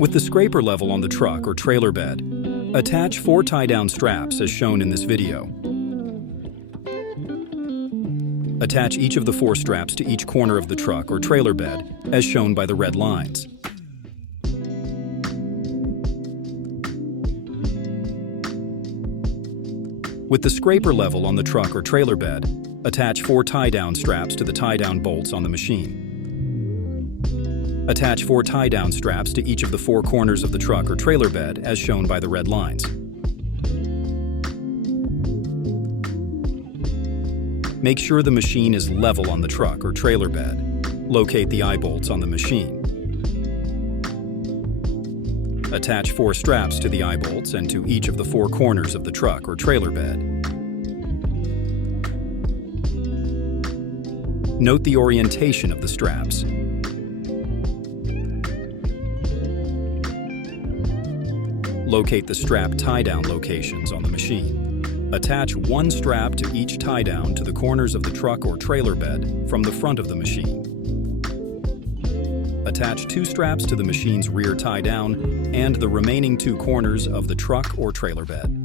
With the scraper level on the truck or trailer bed, attach 4 tie-down straps as shown in this video. Attach each of the 4 straps to each corner of the truck or trailer bed as shown by the red lines. With the scraper level on the truck or trailer bed, attach 4 tie-down straps to the tie-down bolts on the machine. Attach 4 tie-down straps to each of the 4 corners of the truck or trailer bed as shown by the red lines. Make sure the machine is level on the truck or trailer bed. Locate the eye bolts on the machine. Attach 4 straps to the eye bolts and to each of the 4 corners of the truck or trailer bed. Note the orientation of the straps. Locate the strap tie-down locations on the machine. Attach 1 strap to each tie-down to the corners of the truck or trailer bed from the front of the machine. Attach 2 straps to the machine's rear tie-down and the remaining 2 corners of the truck or trailer bed.